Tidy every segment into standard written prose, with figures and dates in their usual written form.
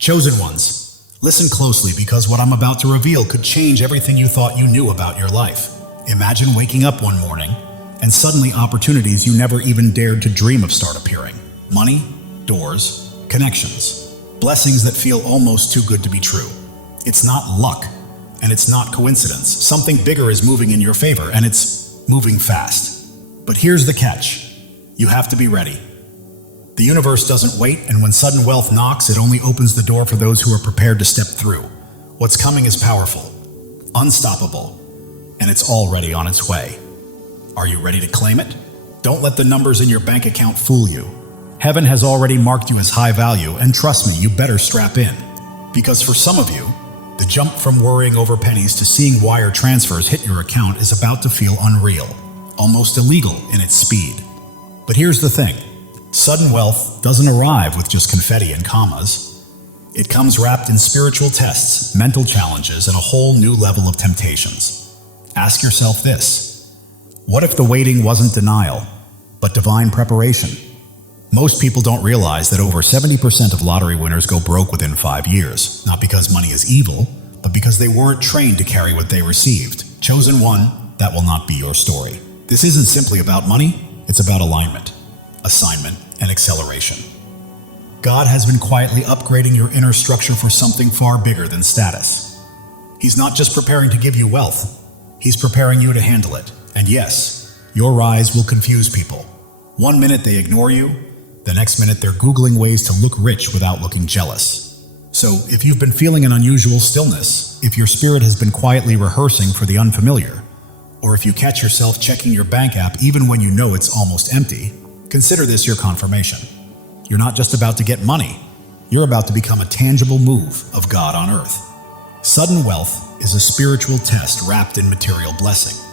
Chosen ones, listen closely because what I'm about to reveal could change everything you thought you knew about your life. Imagine waking up one morning and suddenly opportunities you never even dared to dream of start appearing. Money, doors, connections, blessings that feel almost too good to be true. It's not luck, and it's not coincidence. Something bigger is moving in your favor, and it's moving fast. But here's the catch. You have to be ready. The universe doesn't wait, and when sudden wealth knocks, it only opens the door for those who are prepared to step through. What's coming is powerful, unstoppable, and it's already on its way. Are you ready to claim it? Don't let the numbers in your bank account fool you. Heaven has already marked you as high value, and trust me, you better strap in. Because for some of you, the jump from worrying over pennies to seeing wire transfers hit your account is about to feel unreal, almost illegal in its speed. But here's the thing. Sudden wealth doesn't arrive with just confetti and commas. It comes wrapped in spiritual tests, mental challenges, and a whole new level of temptations. Ask yourself this. What if the waiting wasn't denial, but divine preparation? Most people don't realize that over 70% of lottery winners go broke within 5 years, not because money is evil, but because they weren't trained to carry what they received. Chosen one, that will not be your story. This isn't simply about money, it's about alignment, assignment, and acceleration. God has been quietly upgrading your inner structure for something far bigger than status. He's not just preparing to give you wealth, he's preparing you to handle it. And yes, your rise will confuse people. One minute they ignore you, the next minute they're Googling ways to look rich without looking jealous. So if you've been feeling an unusual stillness, if your spirit has been quietly rehearsing for the unfamiliar, or if you catch yourself checking your bank app even when you know it's almost empty, consider this your confirmation. You're not just about to get money, you're about to become a tangible move of God on earth. Sudden wealth is a spiritual test wrapped in material blessing.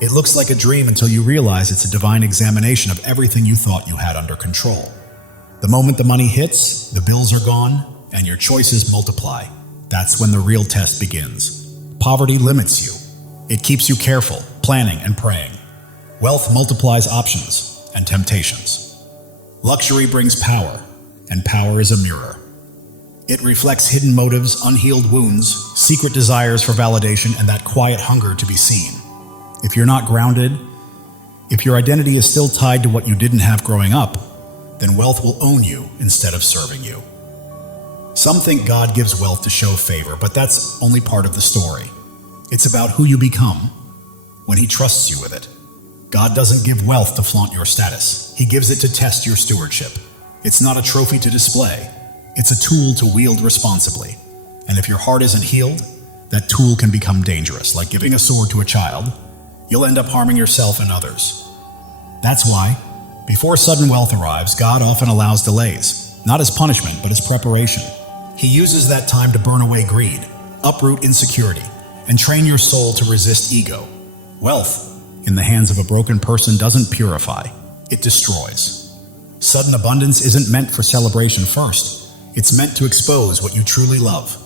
It looks like a dream until you realize it's a divine examination of everything you thought you had under control. The moment the money hits, the bills are gone, and your choices multiply. That's when the real test begins. Poverty limits you. It keeps you careful, planning, and praying. Wealth multiplies options and temptations. Luxury brings power, and power is a mirror. It reflects hidden motives, unhealed wounds, secret desires for validation, and that quiet hunger to be seen. If you're not grounded, if your identity is still tied to what you didn't have growing up, then wealth will own you instead of serving you. Some think God gives wealth to show favor, but that's only part of the story. It's about who you become when He trusts you with it. God doesn't give wealth to flaunt your status. He gives it to test your stewardship. It's not a trophy to display. It's a tool to wield responsibly. And if your heart isn't healed, that tool can become dangerous, like giving a sword to a child. You'll end up harming yourself and others. That's why, before sudden wealth arrives, God often allows delays, not as punishment, but as preparation. He uses that time to burn away greed, uproot insecurity, and train your soul to resist ego. Wealth, in the hands of a broken person, doesn't purify, it destroys. Sudden abundance isn't meant for celebration first. It's meant to expose what you truly love,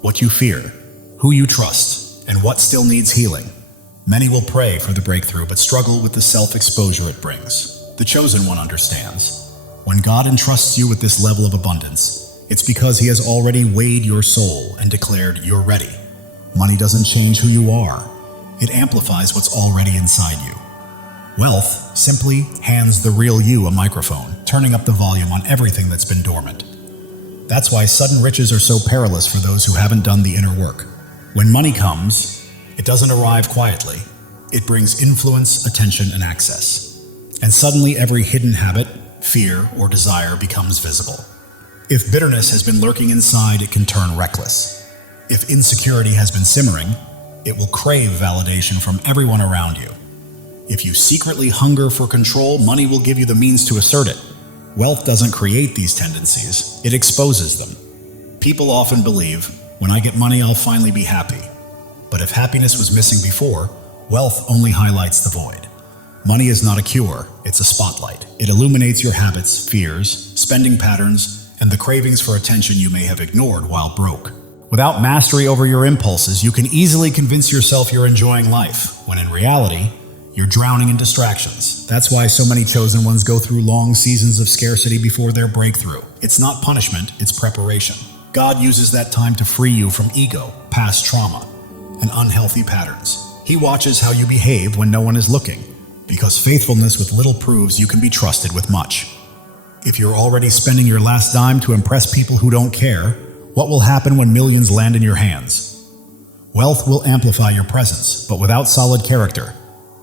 what you fear, who you trust, and what still needs healing. Many will pray for the breakthrough, but struggle with the self-exposure it brings. The chosen one understands. When God entrusts you with this level of abundance, it's because He has already weighed your soul and declared you're ready. Money doesn't change who you are. It amplifies what's already inside you. Wealth simply hands the real you a microphone, turning up the volume on everything that's been dormant. That's why sudden riches are so perilous for those who haven't done the inner work. When money comes, it doesn't arrive quietly. It brings influence, attention, and access. And suddenly every hidden habit, fear, or desire becomes visible. If bitterness has been lurking inside, it can turn reckless. If insecurity has been simmering, it will crave validation from everyone around you. If you secretly hunger for control, money will give you the means to assert it. Wealth doesn't create these tendencies, it exposes them. People often believe, when I get money, I'll finally be happy. But if happiness was missing before, wealth only highlights the void. Money is not a cure, it's a spotlight. It illuminates your habits, fears, spending patterns, and the cravings for attention you may have ignored while broke. Without mastery over your impulses, you can easily convince yourself you're enjoying life, when in reality, you're drowning in distractions. That's why so many chosen ones go through long seasons of scarcity before their breakthrough. It's not punishment, it's preparation. God uses that time to free you from ego, past trauma, and unhealthy patterns. He watches how you behave when no one is looking, because faithfulness with little proves you can be trusted with much. If you're already spending your last dime to impress people who don't care, what will happen when millions land in your hands? Wealth will amplify your presence, but without solid character,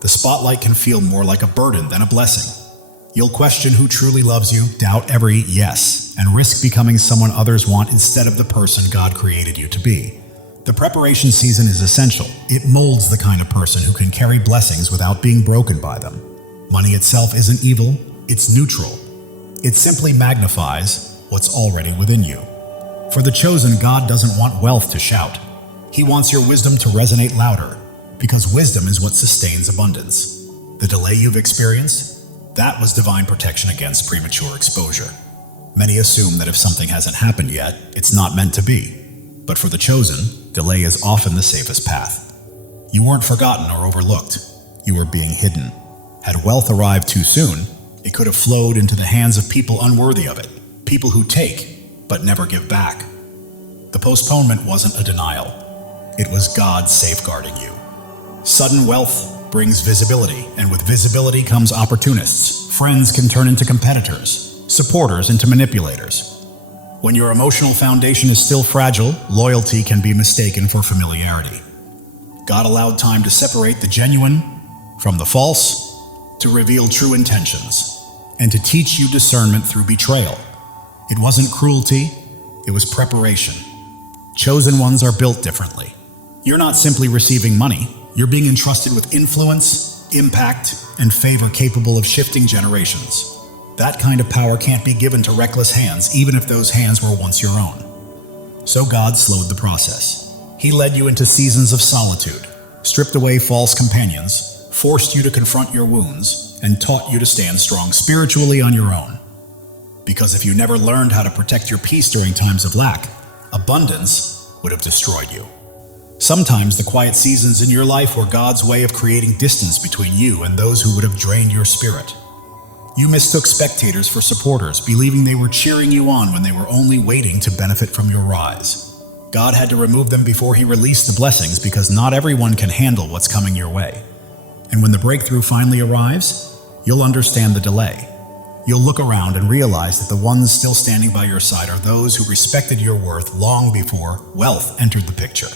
the spotlight can feel more like a burden than a blessing. You'll question who truly loves you, doubt every yes, and risk becoming someone others want instead of the person God created you to be. The preparation season is essential. It molds the kind of person who can carry blessings without being broken by them. Money itself isn't evil, it's neutral. It simply magnifies what's already within you. For the chosen, God doesn't want wealth to shout. He wants your wisdom to resonate louder, because wisdom is what sustains abundance. The delay you've experienced, that was divine protection against premature exposure. Many assume that if something hasn't happened yet, it's not meant to be. But for the chosen, delay is often the safest path. You weren't forgotten or overlooked. You were being hidden. Had wealth arrived too soon, it could have flowed into the hands of people unworthy of it, people who take, but never give back. The postponement wasn't a denial. It was God safeguarding you. Sudden wealth brings visibility, and with visibility comes opportunists. Friends can turn into competitors, supporters into manipulators. When your emotional foundation is still fragile, loyalty can be mistaken for familiarity. God allowed time to separate the genuine from the false, to reveal true intentions, and to teach you discernment through betrayal. It wasn't cruelty, it was preparation. Chosen ones are built differently. You're not simply receiving money, you're being entrusted with influence, impact, and favor capable of shifting generations. That kind of power can't be given to reckless hands, even if those hands were once your own. So God slowed the process. He led you into seasons of solitude, stripped away false companions, forced you to confront your wounds, and taught you to stand strong spiritually on your own. Because if you never learned how to protect your peace during times of lack, abundance would have destroyed you. Sometimes the quiet seasons in your life were God's way of creating distance between you and those who would have drained your spirit. You mistook spectators for supporters, believing they were cheering you on when they were only waiting to benefit from your rise. God had to remove them before He released the blessings, because not everyone can handle what's coming your way. And when the breakthrough finally arrives, you'll understand the delay. You'll look around and realize that the ones still standing by your side are those who respected your worth long before wealth entered the picture.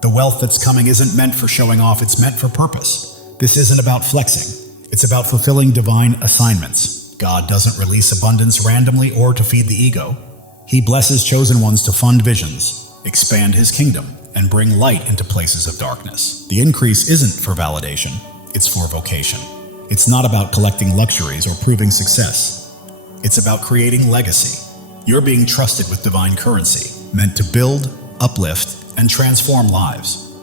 The wealth that's coming isn't meant for showing off, it's meant for purpose. This isn't about flexing. It's about fulfilling divine assignments. God doesn't release abundance randomly or to feed the ego. He blesses chosen ones to fund visions, expand His kingdom, and bring light into places of darkness. The increase isn't for validation, it's for vocation. It's not about collecting luxuries or proving success. It's about creating legacy. You're being trusted with divine currency, meant to build, uplift, and transform lives.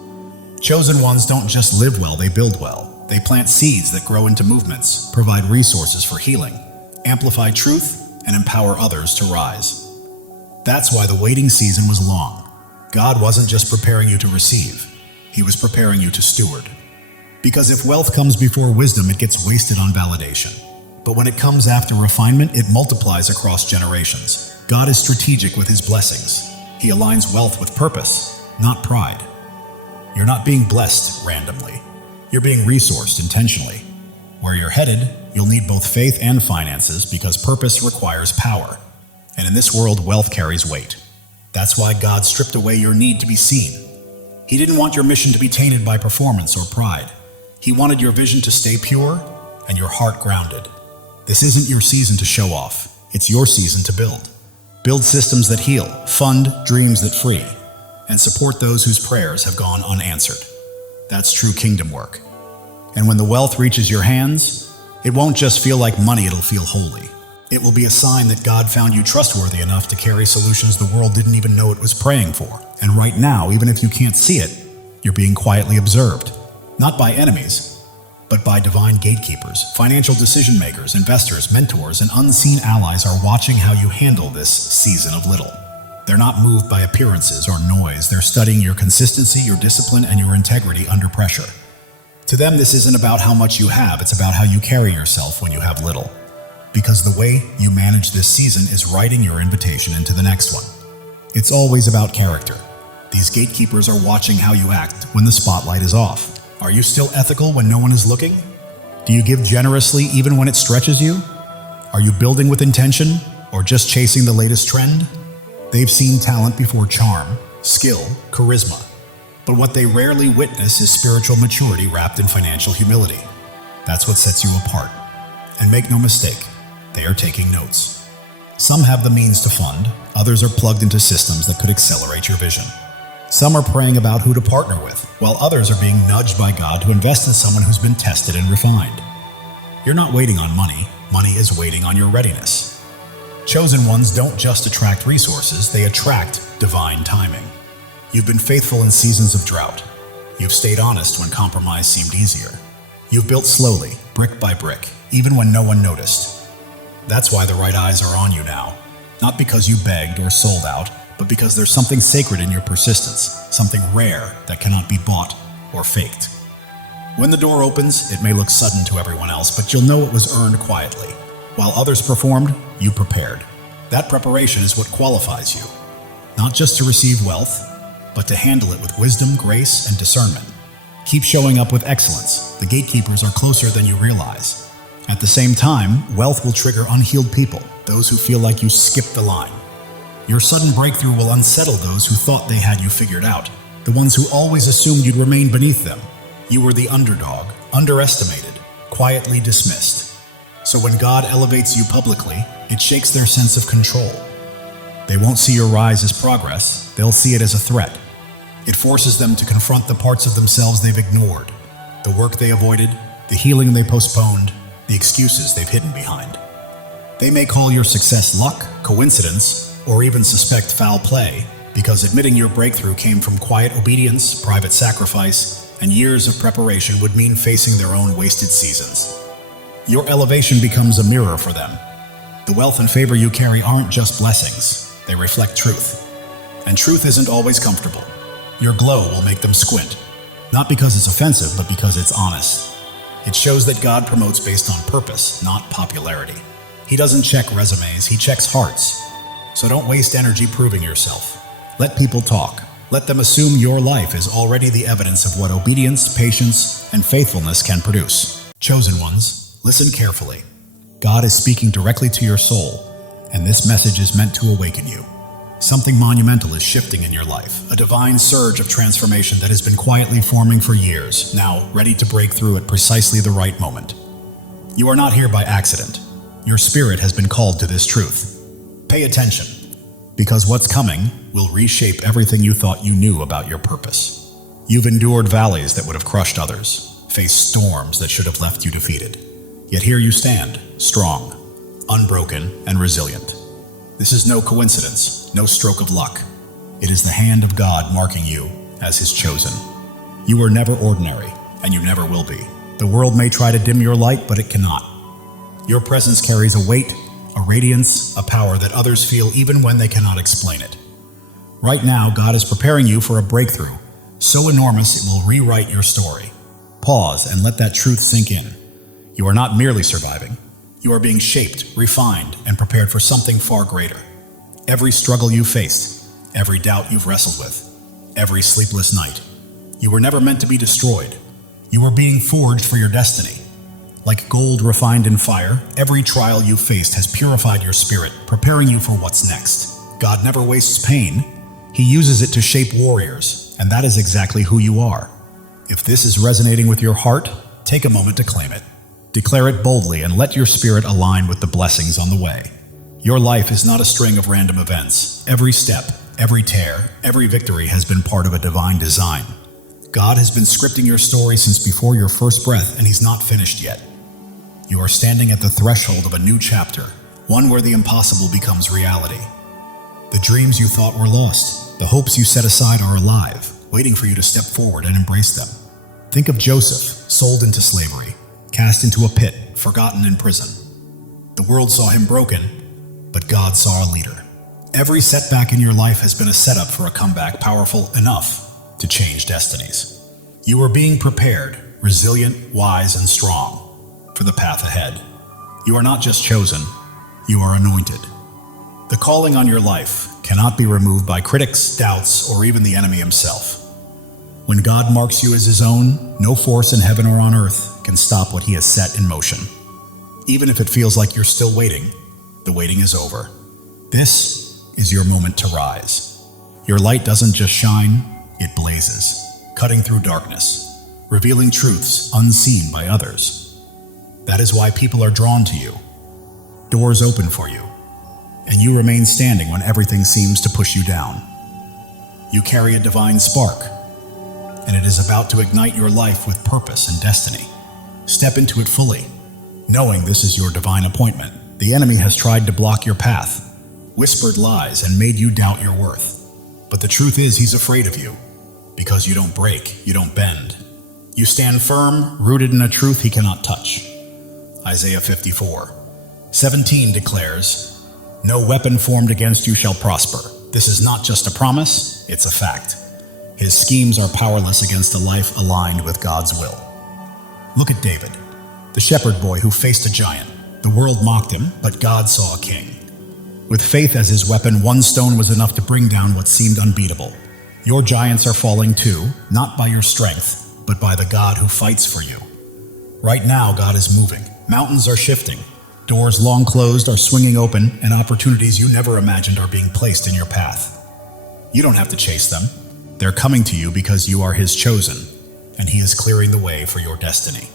Chosen ones don't just live well, they build well. They plant seeds that grow into movements, provide resources for healing, amplify truth, and empower others to rise. That's why the waiting season was long. God wasn't just preparing you to receive, He was preparing you to steward. Because if wealth comes before wisdom, it gets wasted on validation. But when it comes after refinement, it multiplies across generations. God is strategic with His blessings. He aligns wealth with purpose, not pride. You're not being blessed randomly. You're being resourced intentionally. Where you're headed, you'll need both faith and finances, because purpose requires power. And in this world, wealth carries weight. That's why God stripped away your need to be seen. He didn't want your mission to be tainted by performance or pride. He wanted your vision to stay pure and your heart grounded. This isn't your season to show off. It's your season to build. Build systems that heal, fund dreams that free, and support those whose prayers have gone unanswered. That's true kingdom work. And when the wealth reaches your hands, it won't just feel like money, it'll feel holy. It will be a sign that God found you trustworthy enough to carry solutions the world didn't even know it was praying for. And right now, even if you can't see it, you're being quietly observed. Not by enemies, but by divine gatekeepers, financial decision makers, investors, mentors, and unseen allies are watching how you handle this season of little. They're not moved by appearances or noise. They're studying your consistency, your discipline, and your integrity under pressure. To them, this isn't about how much you have, it's about how you carry yourself when you have little. Because the way you manage this season is writing your invitation into the next one. It's always about character. These gatekeepers are watching how you act when the spotlight is off. Are you still ethical when no one is looking? Do you give generously even when it stretches you? Are you building with intention or just chasing the latest trend? They've seen talent before charm, skill, charisma. But what they rarely witness is spiritual maturity wrapped in financial humility. That's what sets you apart. And make no mistake, they are taking notes. Some have the means to fund, others are plugged into systems that could accelerate your vision. Some are praying about who to partner with, while others are being nudged by God to invest in someone who's been tested and refined. You're not waiting on money, money is waiting on your readiness. Chosen ones don't just attract resources, they attract divine timing. You've been faithful in seasons of drought. You've stayed honest when compromise seemed easier. You've built slowly, brick by brick, even when no one noticed. That's why the right eyes are on you now. Not because you begged or sold out, but because there's something sacred in your persistence, something rare that cannot be bought or faked. When the door opens, it may look sudden to everyone else, but you'll know it was earned quietly. While others performed, you prepared. That preparation is what qualifies you. Not just to receive wealth, but to handle it with wisdom, grace, and discernment. Keep showing up with excellence. The gatekeepers are closer than you realize. At the same time, wealth will trigger unhealed people, those who feel like you skipped the line. Your sudden breakthrough will unsettle those who thought they had you figured out, the ones who always assumed you'd remain beneath them. You were the underdog, underestimated, quietly dismissed. So when God elevates you publicly, it shakes their sense of control. They won't see your rise as progress, they'll see it as a threat. It forces them to confront the parts of themselves they've ignored, the work they avoided, the healing they postponed, the excuses they've hidden behind. They may call your success luck, coincidence, or even suspect foul play, because admitting your breakthrough came from quiet obedience, private sacrifice, and years of preparation would mean facing their own wasted seasons. Your elevation becomes a mirror for them. The wealth and favor you carry aren't just blessings, they reflect truth. And truth isn't always comfortable. Your glow will make them squint, not because it's offensive, but because it's honest. It shows that God promotes based on purpose, not popularity. He doesn't check resumes, he checks hearts. So don't waste energy proving yourself. Let people talk. Let them assume your life is already the evidence of what obedience, patience, and faithfulness can produce. Chosen ones, listen carefully. God is speaking directly to your soul, and this message is meant to awaken you. Something monumental is shifting in your life, a divine surge of transformation that has been quietly forming for years, now ready to break through at precisely the right moment. You are not here by accident. Your spirit has been called to this truth. Pay attention, because what's coming will reshape everything you thought you knew about your purpose. You've endured valleys that would have crushed others, faced storms that should have left you defeated. Yet here you stand, strong, unbroken, and resilient. This is no coincidence, no stroke of luck. It is the hand of God marking you as His chosen. You are never ordinary, and you never will be. The world may try to dim your light, but it cannot. Your presence carries a weight, a radiance, a power that others feel even when they cannot explain it. Right now, God is preparing you for a breakthrough, so enormous it will rewrite your story. Pause and let that truth sink in. You are not merely surviving. You are being shaped, refined, and prepared for something far greater. Every struggle you faced, every doubt you've wrestled with, every sleepless night. You were never meant to be destroyed. You were being forged for your destiny. Like gold refined in fire, every trial you faced has purified your spirit, preparing you for what's next. God never wastes pain. He uses it to shape warriors, and that is exactly who you are. If this is resonating with your heart, take a moment to claim it. Declare it boldly and let your spirit align with the blessings on the way. Your life is not a string of random events. Every step, every tear, every victory has been part of a divine design. God has been scripting your story since before your first breath, and He's not finished yet. You are standing at the threshold of a new chapter, one where the impossible becomes reality. The dreams you thought were lost, the hopes you set aside are alive, waiting for you to step forward and embrace them. Think of Joseph, sold into slavery, cast into a pit, forgotten in prison. The world saw him broken, but God saw a leader. Every setback in your life has been a setup for a comeback powerful enough to change destinies. You are being prepared, resilient, wise, and strong for the path ahead. You are not just chosen, you are anointed. The calling on your life, cannot be removed by critics, doubts, or even the enemy himself. When God marks you as his own, no force in heaven or on earth can stop what he has set in motion. Even if it feels like you're still waiting, the waiting is over. This is your moment to rise. Your light doesn't just shine, it blazes, cutting through darkness, revealing truths unseen by others. That is why people are drawn to you. Doors open for you, and you remain standing when everything seems to push you down. You carry a divine spark, and it is about to ignite your life with purpose and destiny. Step into it fully, knowing this is your divine appointment. The enemy has tried to block your path, whispered lies, and made you doubt your worth. But the truth is, he's afraid of you, because you don't break, you don't bend. You stand firm, rooted in a truth he cannot touch. Isaiah 54:17 declares, "No weapon formed against you shall prosper." This is not just a promise, it's a fact. His schemes are powerless against a life aligned with God's will. Look at David, the shepherd boy who faced a giant. The world mocked him, but God saw a king. With faith as his weapon, one stone was enough to bring down what seemed unbeatable. Your giants are falling too, not by your strength, but by the God who fights for you. Right now, God is moving. Mountains are shifting. Doors long closed are swinging open, and opportunities you never imagined are being placed in your path. You don't have to chase them. They're coming to you because you are his chosen, and he is clearing the way for your destiny.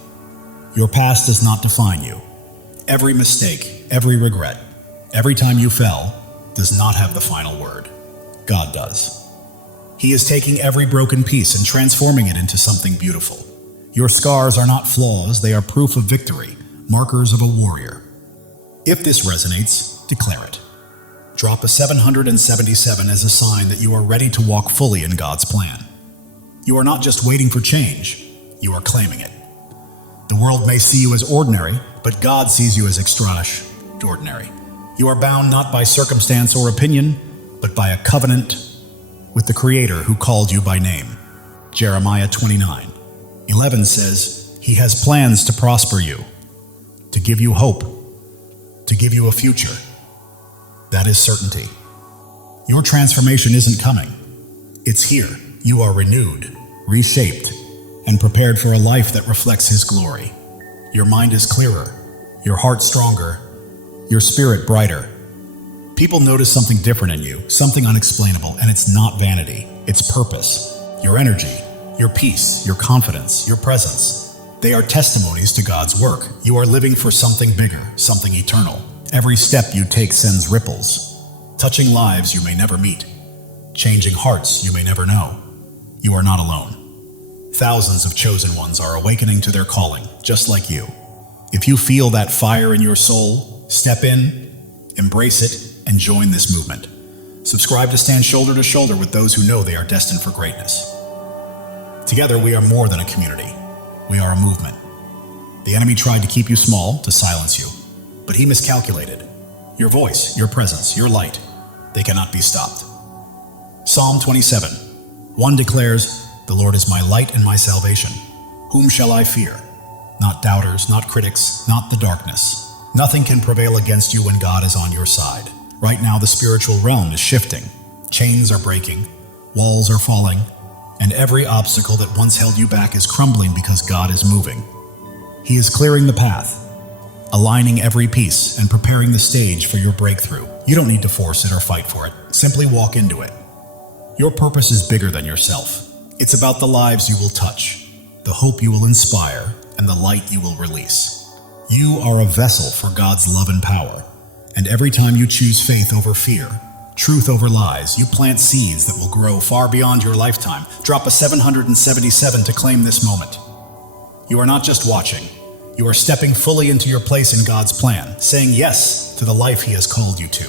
Your past does not define you. Every mistake, every regret, every time you fell, does not have the final word. God does. He is taking every broken piece and transforming it into something beautiful. Your scars are not flaws, they are proof of victory, markers of a warrior. If this resonates, declare it. Drop a 777 as a sign that you are ready to walk fully in God's plan. You are not just waiting for change, you are claiming it. The world may see you as ordinary, but God sees you as extraordinary. You are bound not by circumstance or opinion, but by a covenant with the Creator who called you by name. Jeremiah 29:11 says, "He has plans to prosper you, to give you hope, to give you a future." That is certainty. Your transformation isn't coming. It's here. You are renewed, reshaped, and prepared for a life that reflects his glory. Your mind is clearer, your heart stronger, your spirit brighter. People notice something different in you, something unexplainable, and it's not vanity, it's purpose. Your energy, your peace, your confidence, your presence. They are testimonies to God's work. You are living for something bigger, something eternal. Every step you take sends ripples, touching lives you may never meet, changing hearts you may never know. You are not alone. Thousands of chosen ones are awakening to their calling, just like you. If you feel that fire in your soul, step in, embrace it, and join this movement. Subscribe to stand shoulder to shoulder with those who know they are destined for greatness. Together, we are more than a community. We are a movement. The enemy tried to keep you small, to silence you, but he miscalculated. Your voice, your presence, your light, they cannot be stopped. Psalm 27:1 declares, "The Lord is my light and my salvation. Whom shall I fear?" Not doubters, not critics, not the darkness. Nothing can prevail against you when God is on your side. Right now, the spiritual realm is shifting. Chains are breaking, walls are falling, and every obstacle that once held you back is crumbling because God is moving. He is clearing the path, aligning every piece, and preparing the stage for your breakthrough. You don't need to force it or fight for it. Simply walk into it. Your purpose is bigger than yourself. It's about the lives you will touch, the hope you will inspire, and the light you will release. You are a vessel for God's love and power, and every time you choose faith over fear, truth over lies, you plant seeds that will grow far beyond your lifetime. Drop a 777 to claim this moment. You are not just watching. You are stepping fully into your place in God's plan, saying yes to the life he has called you to.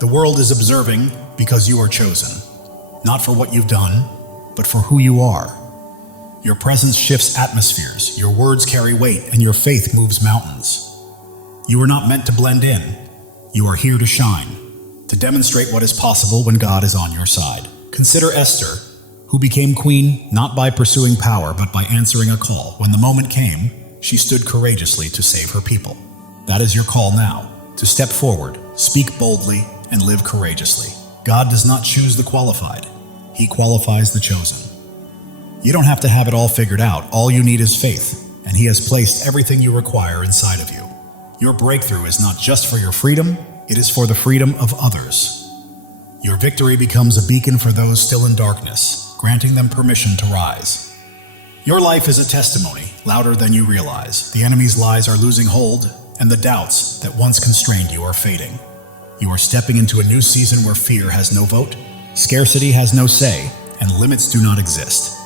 The world is observing because you are chosen, not for what you've done, but for who you are. Your presence shifts atmospheres, your words carry weight, and your faith moves mountains. You are not meant to blend in. You are here to shine, to demonstrate what is possible when God is on your side. Consider Esther, who became queen not by pursuing power, but by answering a call. When the moment came, she stood courageously to save her people. That is your call now, to step forward, speak boldly, and live courageously. God does not choose the qualified. He qualifies the chosen. You don't have to have it all figured out. All you need is faith, and He has placed everything you require inside of you. Your breakthrough is not just for your freedom, it is for the freedom of others. Your victory becomes a beacon for those still in darkness, granting them permission to rise. Your life is a testimony, louder than you realize. The enemy's lies are losing hold, and the doubts that once constrained you are fading. You are stepping into a new season where fear has no vote, scarcity has no say, and limits do not exist.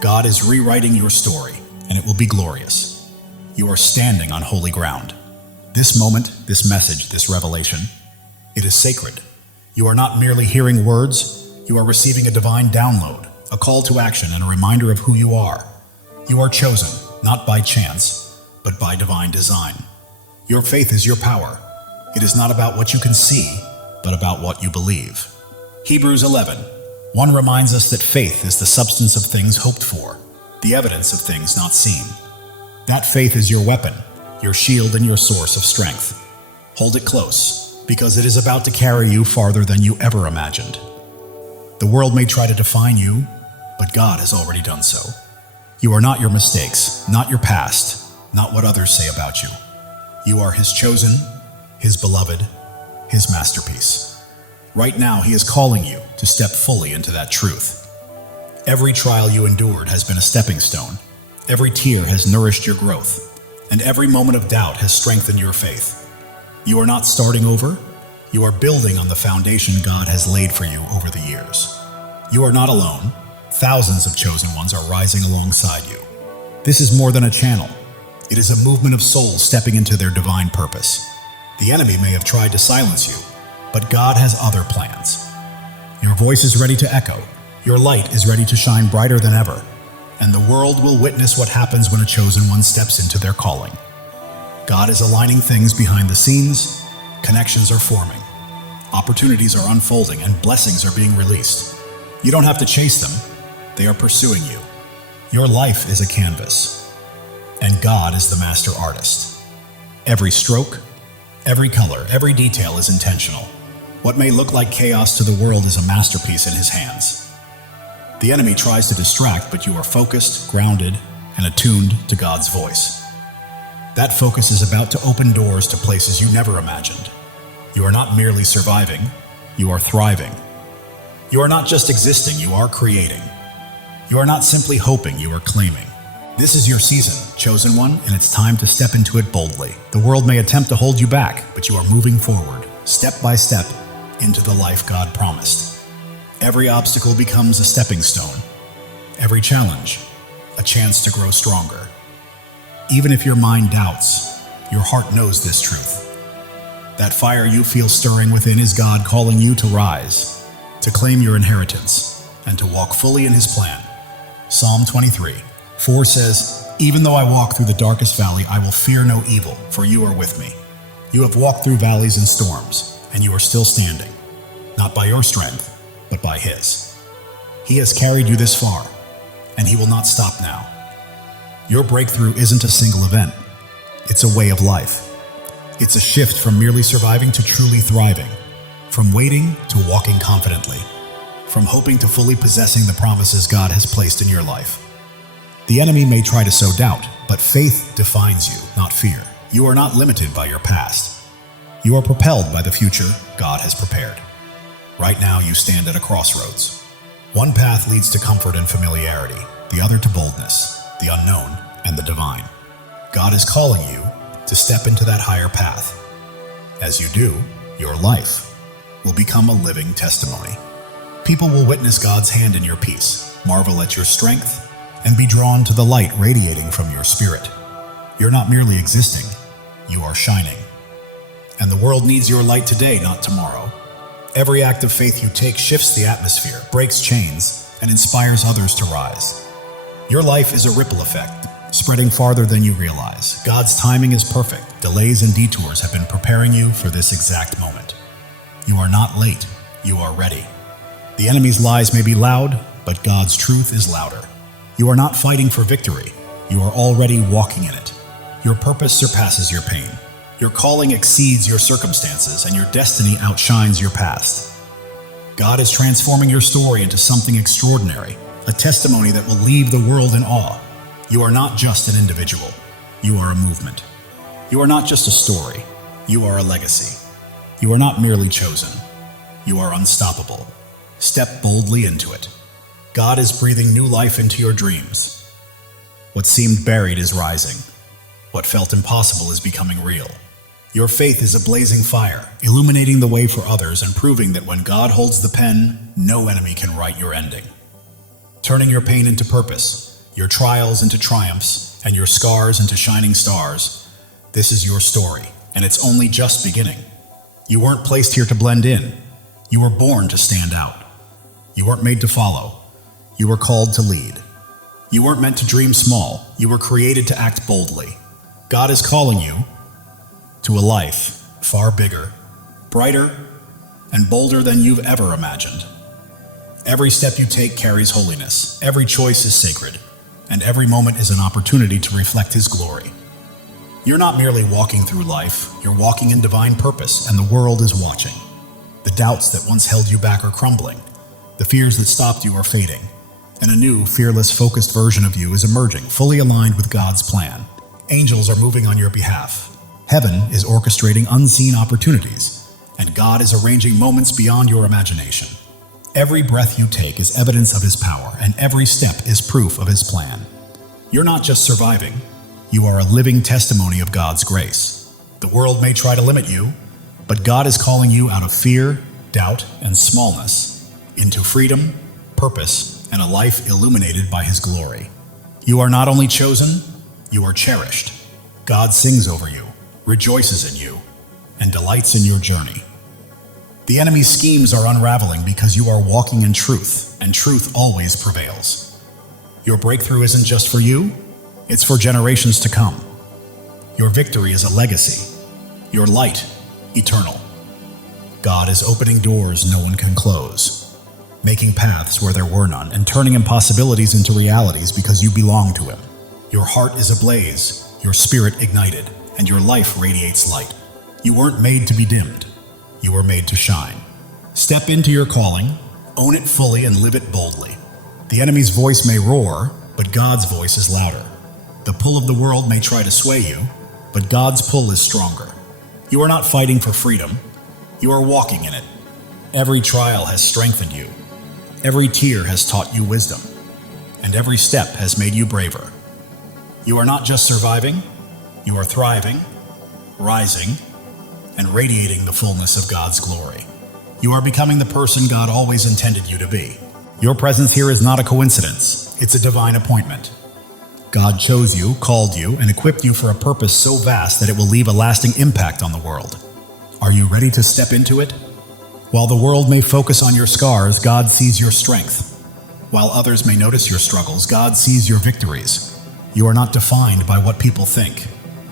God is rewriting your story, and it will be glorious. You are standing on holy ground. This moment, this message, this revelation, it is sacred. You are not merely hearing words, you are receiving a divine download, a call to action, and a reminder of who you are. You are chosen, not by chance, but by divine design. Your faith is your power. It is not about what you can see, but about what you believe. Hebrews 11:1 reminds us that faith is the substance of things hoped for, the evidence of things not seen. That faith is your weapon, your shield, and your source of strength. Hold it close, because it is about to carry you farther than you ever imagined. The world may try to define you, but God has already done so. You are not your mistakes, not your past, not what others say about you. You are His chosen, His beloved, His masterpiece. Right now, He is calling you to step fully into that truth. Every trial you endured has been a stepping stone. Every tear has nourished your growth, and every moment of doubt has strengthened your faith. You are not starting over. You are building on the foundation God has laid for you over the years. You are not alone. Thousands of chosen ones are rising alongside you. This is more than a channel. It is a movement of souls stepping into their divine purpose. The enemy may have tried to silence you, but God has other plans. Your voice is ready to echo. Your light is ready to shine brighter than ever. And the world will witness what happens when a chosen one steps into their calling. God is aligning things behind the scenes. Connections are forming. Opportunities are unfolding, and blessings are being released. You don't have to chase them. They are pursuing you. Your life is a canvas, and God is the master artist. Every stroke, every color, every detail is intentional. What may look like chaos to the world is a masterpiece in His hands. The enemy tries to distract, but you are focused, grounded, and attuned to God's voice. That focus is about to open doors to places you never imagined. You are not merely surviving, you are thriving. You are not just existing, you are creating. You are not simply hoping, you are claiming. This is your season, chosen one, and it's time to step into it boldly. The world may attempt to hold you back, but you are moving forward, step by step, into the life God promised. Every obstacle becomes a stepping stone. Every challenge, a chance to grow stronger. Even if your mind doubts, your heart knows this truth. That fire you feel stirring within is God calling you to rise, to claim your inheritance, and to walk fully in His plan. Psalm 23:4 says, "Even though I walk through the darkest valley, I will fear no evil, for you are with me. You have walked through valleys and storms, and you are still standing, not by your strength, but by His. He has carried you this far, and He will not stop now." Your breakthrough isn't a single event. It's a way of life. It's a shift from merely surviving to truly thriving, from waiting to walking confidently, from hoping to fully possessing the promises God has placed in your life. The enemy may try to sow doubt, but faith defines you, not fear. You are not limited by your past. You are propelled by the future God has prepared. Right now, you stand at a crossroads. One path leads to comfort and familiarity, the other to boldness, the unknown, and the divine. God is calling you to step into that higher path. As you do, your life will become a living testimony. People will witness God's hand in your peace, marvel at your strength, and be drawn to the light radiating from your spirit. You're not merely existing, you are shining. And the world needs your light today, not tomorrow. Every act of faith you take shifts the atmosphere, breaks chains, and inspires others to rise. Your life is a ripple effect, spreading farther than you realize. God's timing is perfect. Delays and detours have been preparing you for this exact moment. You are not late, you are ready. The enemy's lies may be loud, but God's truth is louder. You are not fighting for victory, you are already walking in it. Your purpose surpasses your pain. Your calling exceeds your circumstances, and your destiny outshines your past. God is transforming your story into something extraordinary, a testimony that will leave the world in awe. You are not just an individual. You are a movement. You are not just a story. You are a legacy. You are not merely chosen. You are unstoppable. Step boldly into it. God is breathing new life into your dreams. What seemed buried is rising. What felt impossible is becoming real. Your faith is a blazing fire, illuminating the way for others and proving that when God holds the pen, no enemy can write your ending. Turning your pain into purpose, your trials into triumphs, and your scars into shining stars, this is your story, and it's only just beginning. You weren't placed here to blend in. You were born to stand out. You weren't made to follow. You were called to lead. You weren't meant to dream small. You were created to act boldly. God is calling you to a life far bigger, brighter, and bolder than you've ever imagined. Every step you take carries holiness, every choice is sacred, and every moment is an opportunity to reflect His glory. You're not merely walking through life, you're walking in divine purpose, and the world is watching. The doubts that once held you back are crumbling, the fears that stopped you are fading, and a new, fearless, focused version of you is emerging, fully aligned with God's plan. Angels are moving on your behalf. Heaven is orchestrating unseen opportunities, and God is arranging moments beyond your imagination. Every breath you take is evidence of His power, and every step is proof of His plan. You're not just surviving, you are a living testimony of God's grace. The world may try to limit you, but God is calling you out of fear, doubt, and smallness into freedom, purpose, and a life illuminated by His glory. You are not only chosen, you are cherished. God sings over you, rejoices in you, and delights in your journey. The enemy's schemes are unraveling because you are walking in truth, and truth always prevails. Your breakthrough isn't just for you, it's for generations to come. Your victory is a legacy, your light eternal. God is opening doors no one can close, making paths where there were none, and turning impossibilities into realities because you belong to Him. Your heart is ablaze, your spirit ignited, and your life radiates light. You weren't made to be dimmed. You were made to shine. Step into your calling, own it fully, and live it boldly. The enemy's voice may roar, but God's voice is louder. The pull of the world may try to sway you, but God's pull is stronger. You are not fighting for freedom. You are walking in it. Every trial has strengthened you. Every tear has taught you wisdom, and every step has made you braver. You are not just surviving, you are thriving, rising, and radiating the fullness of God's glory. You are becoming the person God always intended you to be. Your presence here is not a coincidence, it's a divine appointment. God chose you, called you, and equipped you for a purpose so vast that it will leave a lasting impact on the world. Are you ready to step into it? While the world may focus on your scars, God sees your strength. While others may notice your struggles, God sees your victories. You are not defined by what people think.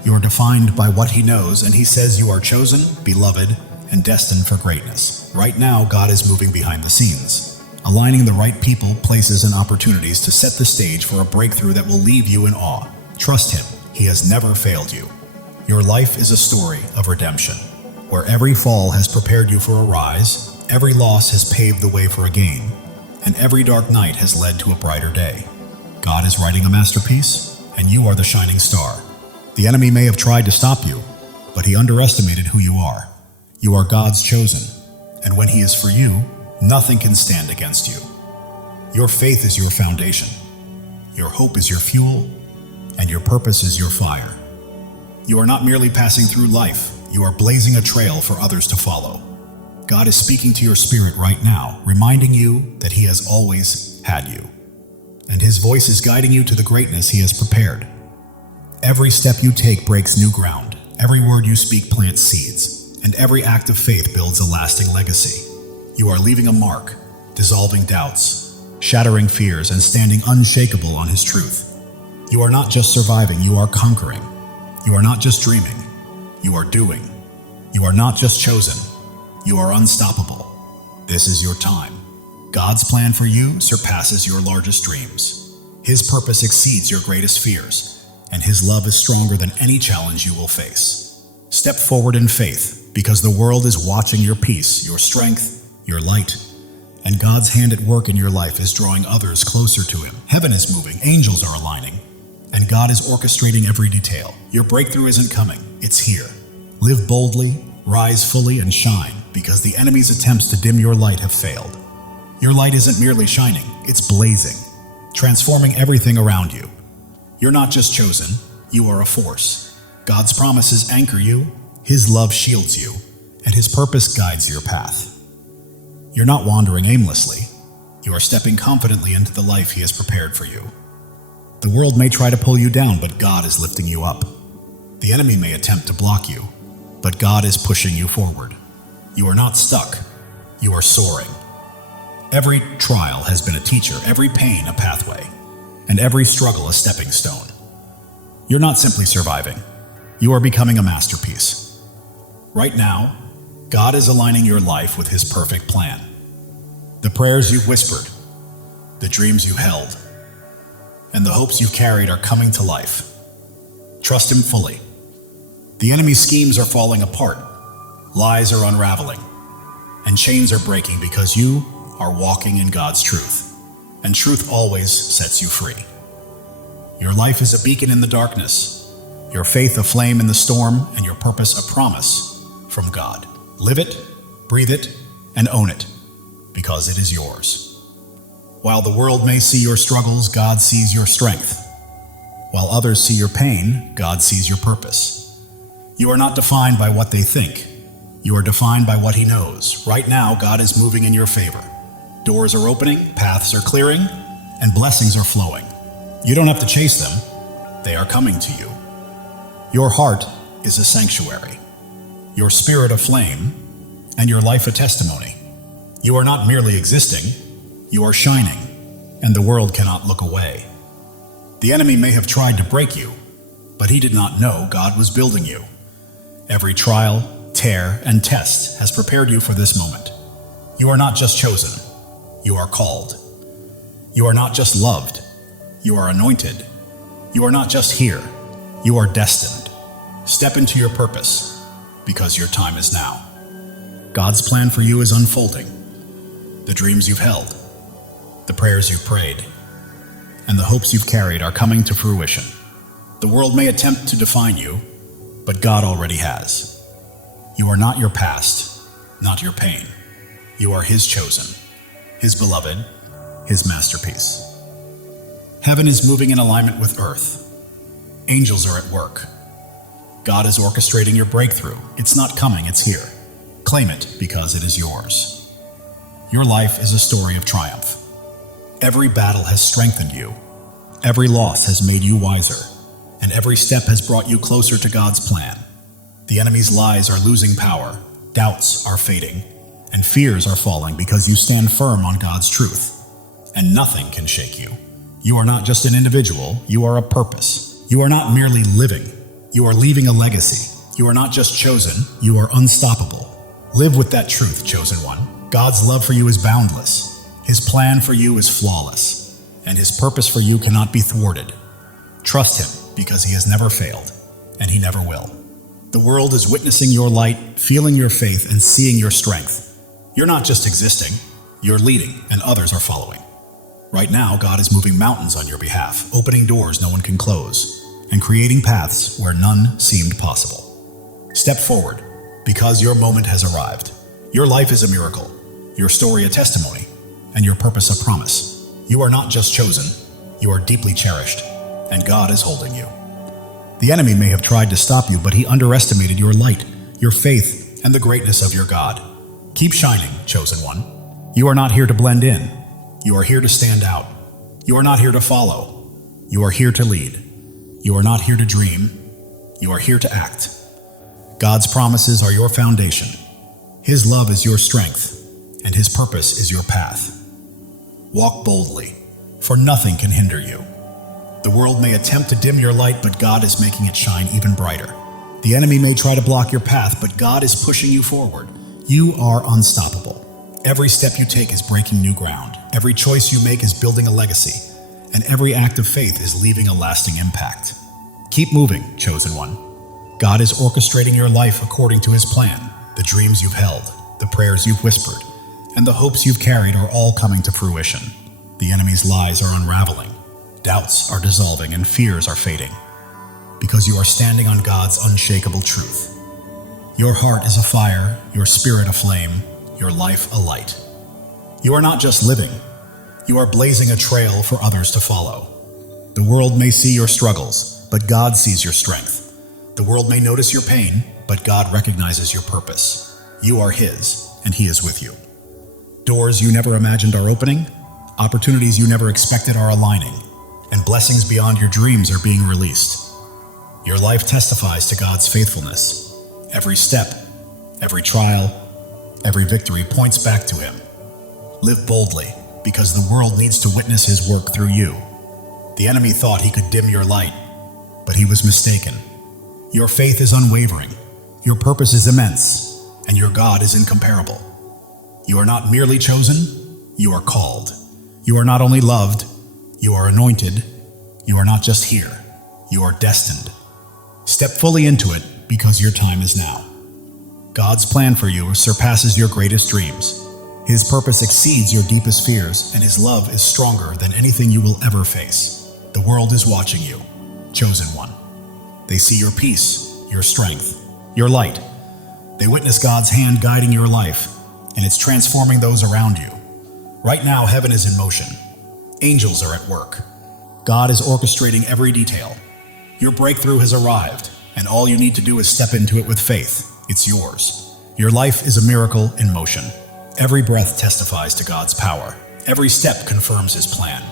You are defined by what He knows, and He says you are chosen, beloved, and destined for greatness. Right now, God is moving behind the scenes, aligning the right people, places, and opportunities to set the stage for a breakthrough that will leave you in awe. Trust Him. He has never failed you. Your life is a story of redemption, where every fall has prepared you for a rise, every loss has paved the way for a gain, and every dark night has led to a brighter day. God is writing a masterpiece, and you are the shining star. The enemy may have tried to stop you, but he underestimated who you are. You are God's chosen, and when He is for you, nothing can stand against you. Your faith is your foundation, your hope is your fuel, and your purpose is your fire. You are not merely passing through life, you are blazing a trail for others to follow. God is speaking to your spirit right now, reminding you that He has always had you, and His voice is guiding you to the greatness He has prepared. Every step you take breaks new ground, every word you speak plants seeds, and every act of faith builds a lasting legacy. You are leaving a mark, dissolving doubts, shattering fears, and standing unshakable on His truth. You are not just surviving, you are conquering. You are not just dreaming, you are doing. You are not just chosen, you are unstoppable. This is your time. God's plan for you surpasses your largest dreams. His purpose exceeds your greatest fears, and His love is stronger than any challenge you will face. Step forward in faith, because the world is watching your peace, your strength, your light, And God's hand at work in your life is drawing others closer to Him. Heaven is moving, angels are aligning, and God is orchestrating every detail. Your breakthrough isn't coming, it's here. Live boldly, rise fully, and shine, because the enemy's attempts to dim your light have failed. Your light isn't merely shining, it's blazing, transforming everything around you. You're not just chosen, you are a force. God's promises anchor you, His love shields you, and His purpose guides your path. You're not wandering aimlessly. You are stepping confidently into the life He has prepared for you. The world may try to pull you down, but God is lifting you up. The enemy may attempt to block you, but God is pushing you forward. You are not stuck. You are soaring. Every trial has been a teacher, every pain a pathway, and every struggle a stepping stone. You're not simply surviving. You are becoming a masterpiece. Right now, God is aligning your life with His perfect plan. The prayers you've whispered, the dreams you held, and the hopes you've carried are coming to life. Trust Him fully. The enemy's schemes are falling apart, lies are unraveling, and chains are breaking because you are walking in God's truth, and truth always sets you free. Your life is a beacon in the darkness, your faith a flame in the storm, and your purpose a promise from God. Live it, breathe it, and own it, because it is yours. While the world may see your struggles, God sees your strength. While others see your pain, God sees your purpose. You are not defined by what they think. You are defined by what He knows. Right now, God is moving in your favor. Doors are opening, paths are clearing, and blessings are flowing. You don't have to chase them. They are coming to you. Your heart is a sanctuary, your spirit a flame, and your life a testimony. You are not merely existing, you are shining, and the world cannot look away. The enemy may have tried to break you, but he did not know God was building you. Every trial, tear, and test has prepared you for this moment. You are not just chosen, you are called. You are not just loved, you are anointed. You are not just here, you are destined. Step into your purpose, because your time is now. God's plan for you is unfolding. The dreams you've held, the prayers you've prayed, and the hopes you've carried are coming to fruition. The world may attempt to define you, but God already has. You are not your past, not your pain. You are His chosen, His beloved, His masterpiece. Heaven is moving in alignment with earth. Angels are at work. God is orchestrating your breakthrough. It's not coming, it's here. Claim it because it is yours. Your life is a story of triumph. Every battle has strengthened you. Every loss has made you wiser. And every step has brought you closer to God's plan. The enemy's lies are losing power, doubts are fading, and fears are falling because you stand firm on God's truth. And nothing can shake you. You are not just an individual, you are a purpose. You are not merely living. You are leaving a legacy. You are not just chosen, you are unstoppable. Live with that truth, chosen one. God's love for you is boundless. His plan for you is flawless. And His purpose for you cannot be thwarted. Trust Him because He has never failed, and He never will. The world is witnessing your light, feeling your faith, and seeing your strength. You're not just existing, you're leading, and others are following. Right now, God is moving mountains on your behalf, opening doors no one can close, and creating paths where none seemed possible. Step forward, because your moment has arrived. Your life is a miracle, your story a testimony, and your purpose a promise. You are not just chosen, you are deeply cherished, and God is holding you. The enemy may have tried to stop you, but he underestimated your light, your faith, and the greatness of your God. Keep shining, chosen one. You are not here to blend in. You are here to stand out. You are not here to follow. You are here to lead. You are not here to dream. You are here to act. God's promises are your foundation. His love is your strength, and His purpose is your path. Walk boldly, for nothing can hinder you. The world may attempt to dim your light, but God is making it shine even brighter. The enemy may try to block your path, but God is pushing you forward. You are unstoppable. Every step you take is breaking new ground. Every choice you make is building a legacy, and every act of faith is leaving a lasting impact. Keep moving, chosen one. God is orchestrating your life according to His plan, the dreams you've held, the prayers you've whispered, and the hopes you've carried are all coming to fruition. The enemy's lies are unraveling, doubts are dissolving, and fears are fading, because you are standing on God's unshakable truth. Your heart is afire, your spirit aflame, your life a light. You are not just living, you are blazing a trail for others to follow. The world may see your struggles, but God sees your strength. The world may notice your pain, but God recognizes your purpose. You are His, and He is with you. Doors you never imagined are opening, opportunities you never expected are aligning, and blessings beyond your dreams are being released. Your life testifies to God's faithfulness. Every step, every trial, every victory points back to Him. Live boldly, because the world needs to witness His work through you. The enemy thought he could dim your light, but he was mistaken. Your faith is unwavering, your purpose is immense, and your God is incomparable. You are not merely chosen, you are called. You are not only loved, you are anointed. You are not just here, you are destined. Step fully into it, because your time is now. God's plan for you surpasses your greatest dreams. His purpose exceeds your deepest fears, and His love is stronger than anything you will ever face. The world is watching you, chosen one. They see your peace, your strength, your light. They witness God's hand guiding your life, and it's transforming those around you. Right now, heaven is in motion. Angels are at work. God is orchestrating every detail. Your breakthrough has arrived, and all you need to do is step into it with faith. It's yours. Your life is a miracle in motion. Every breath testifies to God's power. Every step confirms His plan.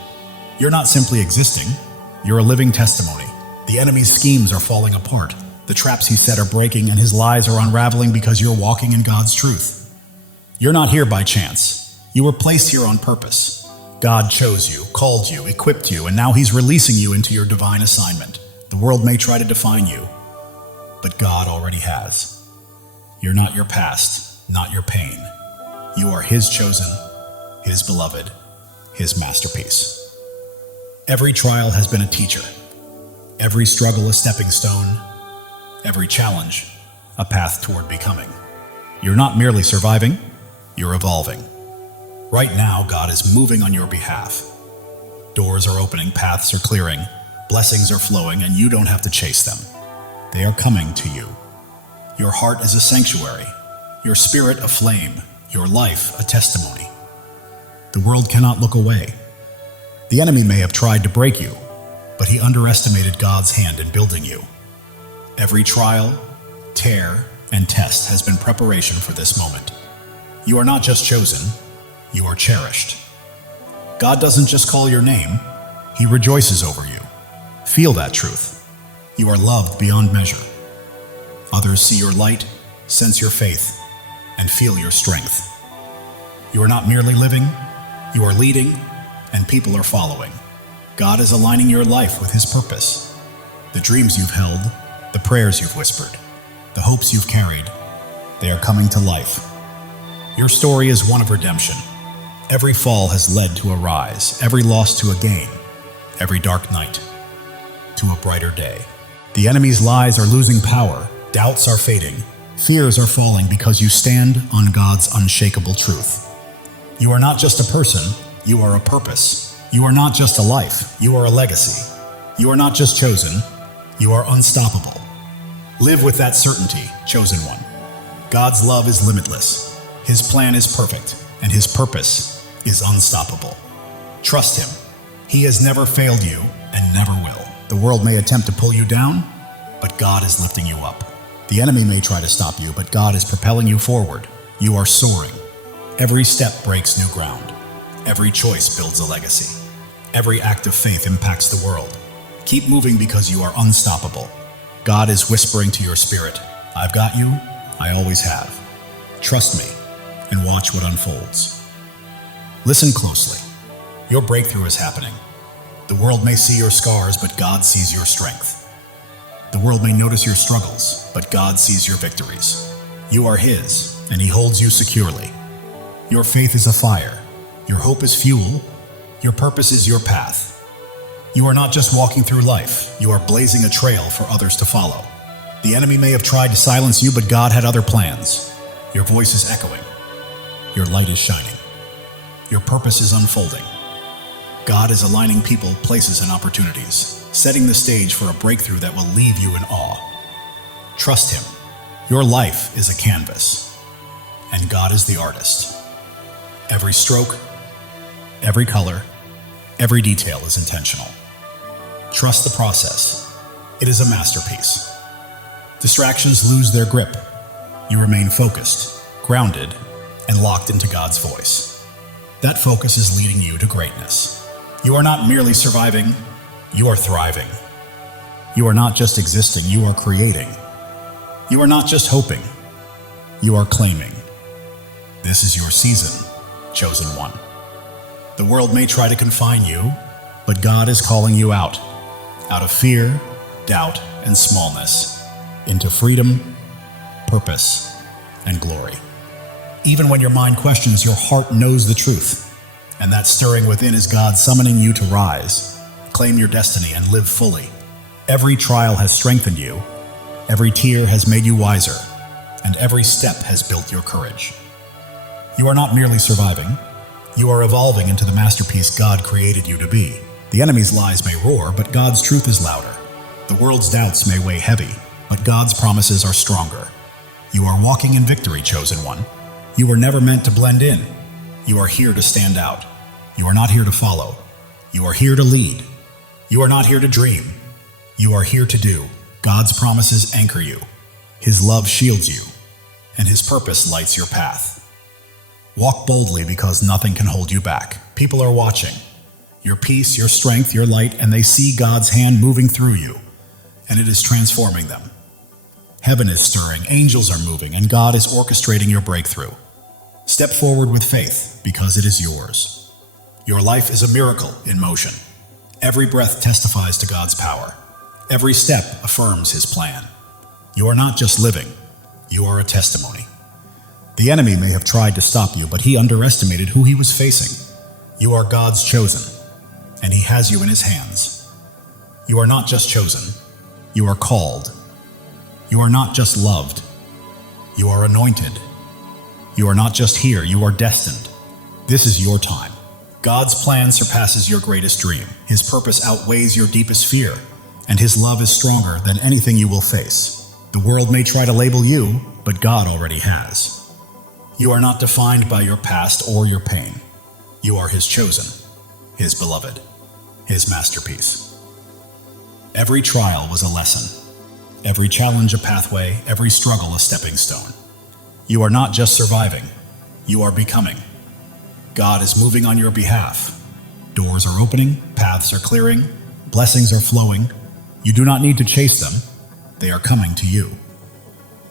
You're not simply existing, you're a living testimony. The enemy's schemes are falling apart. The traps he set are breaking, and his lies are unraveling because you're walking in God's truth. You're not here by chance. You were placed here on purpose. God chose you, called you, equipped you, and now He's releasing you into your divine assignment. The world may try to define you, but God already has. You're not your past, not your pain. You are His chosen, His beloved, His masterpiece. Every trial has been a teacher. Every struggle a stepping stone. Every challenge a path toward becoming. You're not merely surviving, you're evolving. Right now, God is moving on your behalf. Doors are opening, paths are clearing, blessings are flowing, and you don't have to chase them. They are coming to you. Your heart is a sanctuary, your spirit a flame, your life a testimony. The world cannot look away. The enemy may have tried to break you, but he underestimated God's hand in building you. Every trial, tear, and test has been preparation for this moment. You are not just chosen, you are cherished. God doesn't just call your name, He rejoices over you. Feel that truth. You are loved beyond measure. Others see your light, sense your faith, and feel your strength. You are not merely living, you are leading, and people are following. God is aligning your life with His purpose. The dreams you've held, the prayers you've whispered, the hopes you've carried, they are coming to life. Your story is one of redemption. Every fall has led to a rise, every loss to a gain, every dark night to a brighter day. The enemy's lies are losing power, doubts are fading, fears are falling because you stand on God's unshakable truth. You are not just a person, you are a purpose. You are not just a life, you are a legacy. You are not just chosen, you are unstoppable. Live with that certainty, chosen one. God's love is limitless. His plan is perfect, and His purpose is unstoppable. Trust Him. He has never failed you and never will. The world may attempt to pull you down, but God is lifting you up. The enemy may try to stop you, but God is propelling you forward. You are soaring. Every step breaks new ground. Every choice builds a legacy. Every act of faith impacts the world. Keep moving because you are unstoppable. God is whispering to your spirit, I've got you, I always have. Trust me and watch what unfolds. Listen closely. Your breakthrough is happening. The world may see your scars, but God sees your strength. The world may notice your struggles, but God sees your victories. You are His, and He holds you securely. Your faith is a fire. Your hope is fuel. Your purpose is your path. You are not just walking through life, you are blazing a trail for others to follow. The enemy may have tried to silence you, but God had other plans. Your voice is echoing. Your light is shining. Your purpose is unfolding. God is aligning people, places, and opportunities, setting the stage for a breakthrough that will leave you in awe. Trust Him. Your life is a canvas, and God is the artist. Every stroke, every color, every detail is intentional. Trust the process. It is a masterpiece. Distractions lose their grip. You remain focused, grounded, and locked into God's voice. That focus is leading you to greatness. You are not merely surviving, you are thriving. You are not just existing, you are creating. You are not just hoping, you are claiming. This is your season, chosen one. The world may try to confine you, but God is calling you out of fear, doubt, and smallness, into freedom, purpose, and glory. Even when your mind questions, your heart knows the truth. And that stirring within is God summoning you to rise, claim your destiny, and live fully. Every trial has strengthened you, every tear has made you wiser, and every step has built your courage. You are not merely surviving, you are evolving into the masterpiece God created you to be. The enemy's lies may roar, but God's truth is louder. The world's doubts may weigh heavy, but God's promises are stronger. You are walking in victory, chosen one. You were never meant to blend in. You are here to stand out. You are not here to follow. You are here to lead. You are not here to dream. You are here to do. God's promises anchor you. His love shields you, and His purpose lights your path. Walk boldly because nothing can hold you back. People are watching. Your peace, your strength, your light, and they see God's hand moving through you, and it is transforming them. Heaven is stirring, angels are moving, and God is orchestrating your breakthrough. Step forward with faith because it is yours. Your life is a miracle in motion. Every breath testifies to God's power. Every step affirms His plan. You are not just living, you are a testimony. The enemy may have tried to stop you, but he underestimated who he was facing. You are God's chosen, and He has you in His hands. You are not just chosen, you are called. You are not just loved, you are anointed. You are not just here, you are destined. This is your time. God's plan surpasses your greatest dream. His purpose outweighs your deepest fear, and His love is stronger than anything you will face. The world may try to label you, but God already has. You are not defined by your past or your pain. You are His chosen, His beloved, His masterpiece. Every trial was a lesson. Every challenge a pathway, every struggle a stepping stone. You are not just surviving, you are becoming. God is moving on your behalf. Doors are opening, paths are clearing, blessings are flowing. You do not need to chase them, they are coming to you.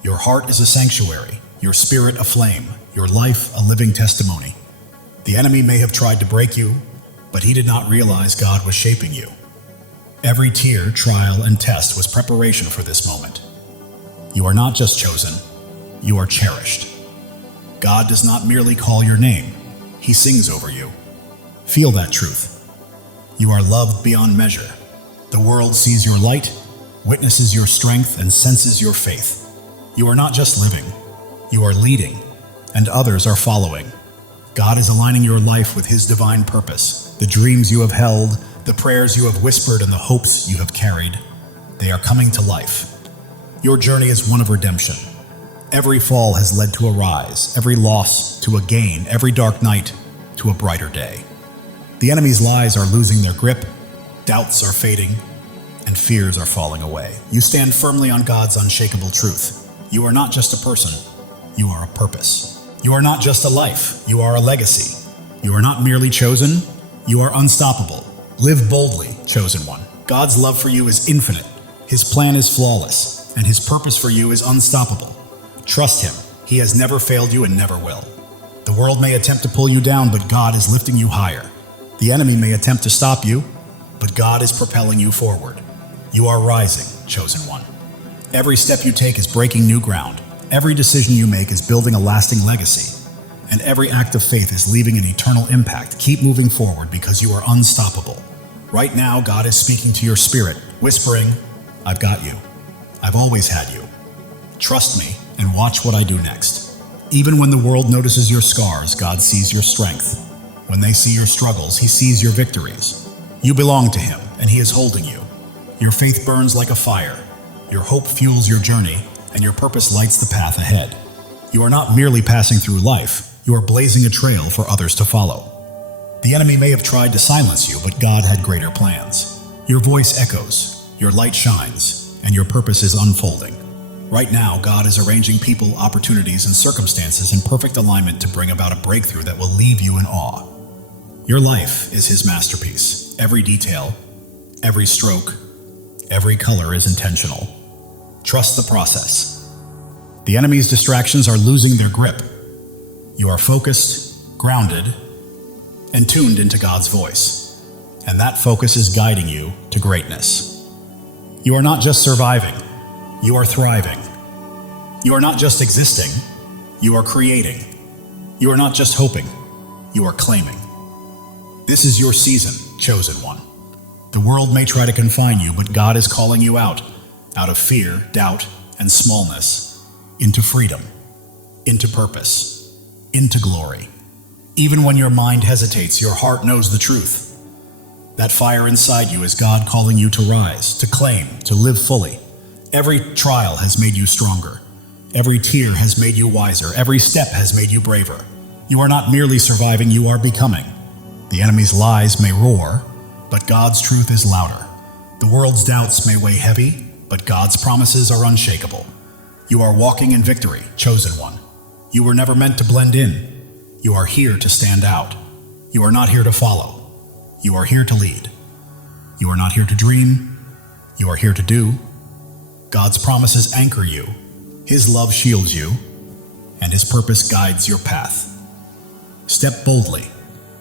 Your heart is a sanctuary, your spirit a flame, your life a living testimony. The enemy may have tried to break you, but he did not realize God was shaping you. Every tear, trial, and test was preparation for this moment. You are not just chosen, you are cherished. God does not merely call your name, He sings over you. Feel that truth. You are loved beyond measure. The world sees your light, witnesses your strength, and senses your faith. You are not just living, you are leading, and others are following. God is aligning your life with His divine purpose. The dreams you have held, the prayers you have whispered, and the hopes you have carried, they are coming to life. Your journey is one of redemption. Every fall has led to a rise, every loss to a gain, every dark night to a brighter day. The enemy's lies are losing their grip, doubts are fading, and fears are falling away. You stand firmly on God's unshakable truth. You are not just a person, you are a purpose. You are not just a life, you are a legacy. You are not merely chosen, you are unstoppable. Live boldly, chosen one. God's love for you is infinite. His plan is flawless, and His purpose for you is unstoppable. Trust Him. He has never failed you and never will. The world may attempt to pull you down, but God is lifting you higher. The enemy may attempt to stop you, but God is propelling you forward. You are rising, chosen one. Every step you take is breaking new ground. Every decision you make is building a lasting legacy. And every act of faith is leaving an eternal impact. Keep moving forward because you are unstoppable. Right now, God is speaking to your spirit, whispering, "I've got you. I've always had you. Trust me and watch what I do next." Even when the world notices your scars, God sees your strength. When they see your struggles, He sees your victories. You belong to Him, and He is holding you. Your faith burns like a fire. Your hope fuels your journey, and your purpose lights the path ahead. You are not merely passing through life, you are blazing a trail for others to follow. The enemy may have tried to silence you, but God had greater plans. Your voice echoes, your light shines, and your purpose is unfolding. Right now, God is arranging people, opportunities, and circumstances in perfect alignment to bring about a breakthrough that will leave you in awe. Your life is His masterpiece. Every detail, every stroke, every color is intentional. Trust the process. The enemy's distractions are losing their grip. You are focused, grounded, and tuned into God's voice. And that focus is guiding you to greatness. You are not just surviving, you are thriving. You are not just existing, you are creating. You are not just hoping, you are claiming. This is your season, chosen one. The world may try to confine you, but God is calling you out of fear, doubt, and smallness, into freedom, into purpose, into glory. Even when your mind hesitates, your heart knows the truth. That fire inside you is God calling you to rise, to claim, to live fully. Every trial has made you stronger. Every tear has made you wiser. Every step has made you braver. You are not merely surviving, you are becoming. The enemy's lies may roar, but God's truth is louder. The world's doubts may weigh heavy, but God's promises are unshakable. You are walking in victory, chosen one. You were never meant to blend in. You are here to stand out. You are not here to follow. You are here to lead. You are not here to dream. You are here to do. God's promises anchor you. His love shields you, and His purpose guides your path. Step boldly,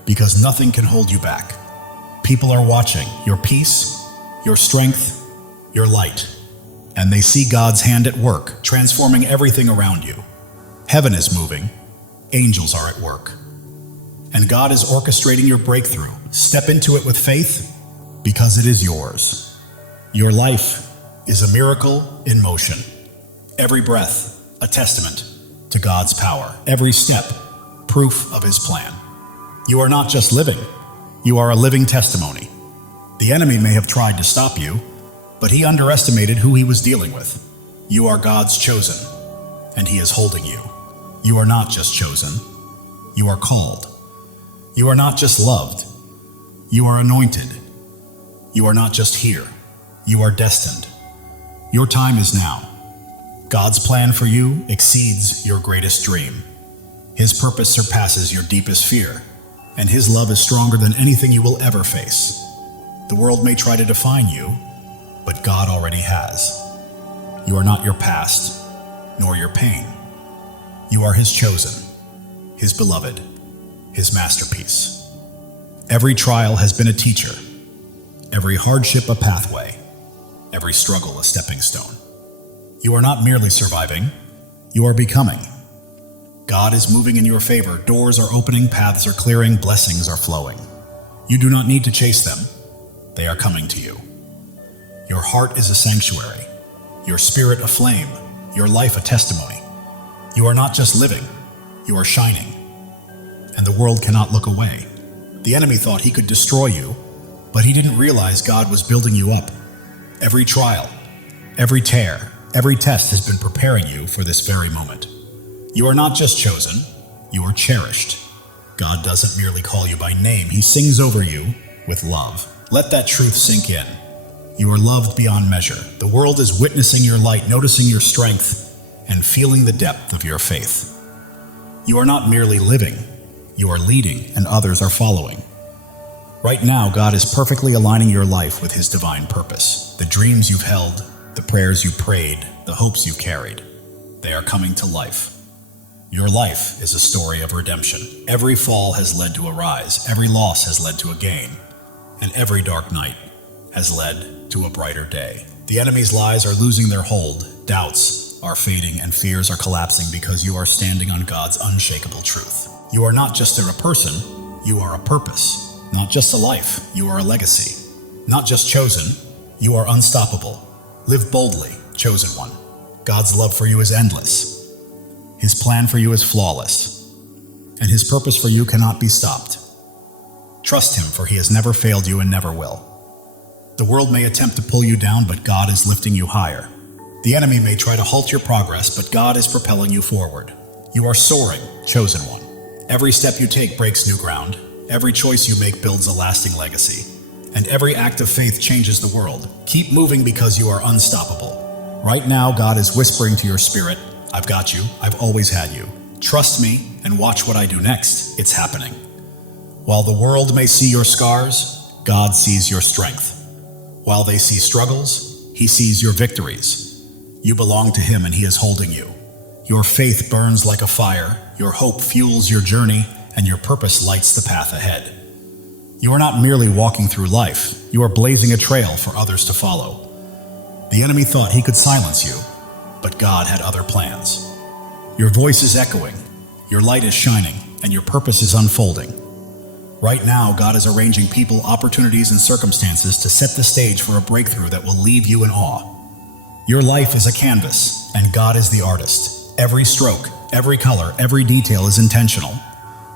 because nothing can hold you back. People are watching your peace, your strength, your light, and they see God's hand at work, transforming everything around you. Heaven is moving. Angels are at work. And God is orchestrating your breakthrough. Step into it with faith, because it is yours. Your life is a miracle in motion. Every breath, a testament to God's power. Every step, proof of His plan. You are not just living, you are a living testimony. The enemy may have tried to stop you, but he underestimated who he was dealing with. You are God's chosen, and He is holding you. You are not just chosen, you are called. You are not just loved, you are anointed. You are not just here, you are destined. Your time is now. God's plan for you exceeds your greatest dream. His purpose surpasses your deepest fear, and His love is stronger than anything you will ever face. The world may try to define you, but God already has. You are not your past, nor your pain. You are His chosen, His beloved, His masterpiece. Every trial has been a teacher, every hardship a pathway, every struggle a stepping stone. You are not merely surviving, you are becoming. God is moving in your favor. Doors are opening, paths are clearing, blessings are flowing. You do not need to chase them. They are coming to you. Your heart is a sanctuary, your spirit a flame, your life a testimony. You are not just living, you are shining. And the world cannot look away. The enemy thought he could destroy you, but he didn't realize God was building you up. Every trial, every tear, every test has been preparing you for this very moment. You are not just chosen, you are cherished. God doesn't merely call you by name, He sings over you with love. Let that truth sink in. You are loved beyond measure. The world is witnessing your light, noticing your strength, and feeling the depth of your faith. You are not merely living, you are leading, and others are following. Right now, God is perfectly aligning your life with His divine purpose. The dreams you've held, the prayers you prayed, the hopes you carried, they are coming to life. Your life is a story of redemption. Every fall has led to a rise, every loss has led to a gain, and every dark night has led to a brighter day. The enemy's lies are losing their hold, doubts are fading, and fears are collapsing because you are standing on God's unshakable truth. You are not just a person, you are a purpose. Not just a life, you are a legacy. Not just chosen, you are unstoppable. Live boldly, chosen one. God's love for you is endless. His plan for you is flawless, and His purpose for you cannot be stopped. Trust Him, for He has never failed you and never will. The world may attempt to pull you down, but God is lifting you higher. The enemy may try to halt your progress, but God is propelling you forward. You are soaring, chosen one. Every step you take breaks new ground. Every choice you make builds a lasting legacy. And every act of faith changes the world. Keep moving because you are unstoppable. Right now, God is whispering to your spirit, I've got you. I've always had you. Trust me and watch what I do next. It's happening. While the world may see your scars, God sees your strength. While they see struggles, He sees your victories. You belong to Him and He is holding you. Your faith burns like a fire, your hope fuels your journey, and your purpose lights the path ahead. You are not merely walking through life, you are blazing a trail for others to follow. The enemy thought he could silence you, but God had other plans. Your voice is echoing, your light is shining, and your purpose is unfolding. Right now, God is arranging people, opportunities, and circumstances to set the stage for a breakthrough that will leave you in awe. Your life is a canvas, and God is the artist. Every stroke, every color, every detail is intentional.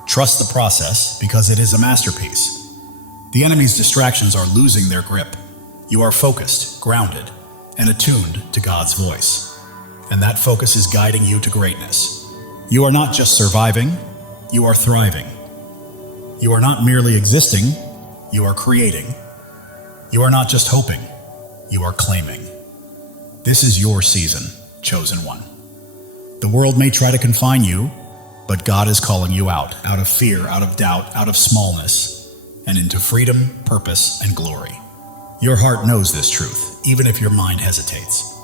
Trust the process, because it is a masterpiece. The enemy's distractions are losing their grip. You are focused, grounded, and attuned to God's voice. And that focus is guiding you to greatness. You are not just surviving, you are thriving. You are not merely existing, you are creating. You are not just hoping, you are claiming. This is your season, chosen one. The world may try to confine you, but God is calling you out of fear, out of doubt, out of smallness, and into freedom, purpose, and glory. Your heart knows this truth, even if your mind hesitates.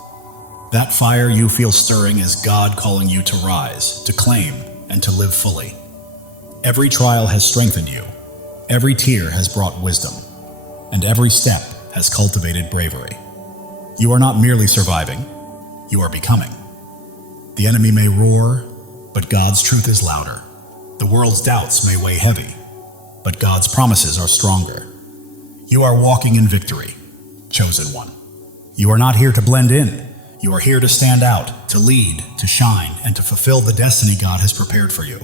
That fire you feel stirring is God calling you to rise, to claim, and to live fully. Every trial has strengthened you, every tear has brought wisdom, and every step has cultivated bravery. You are not merely surviving, you are becoming. The enemy may roar, but God's truth is louder. The world's doubts may weigh heavy, but God's promises are stronger. You are walking in victory, chosen one. You are not here to blend in. You are here to stand out, to lead, to shine, and to fulfill the destiny God has prepared for you.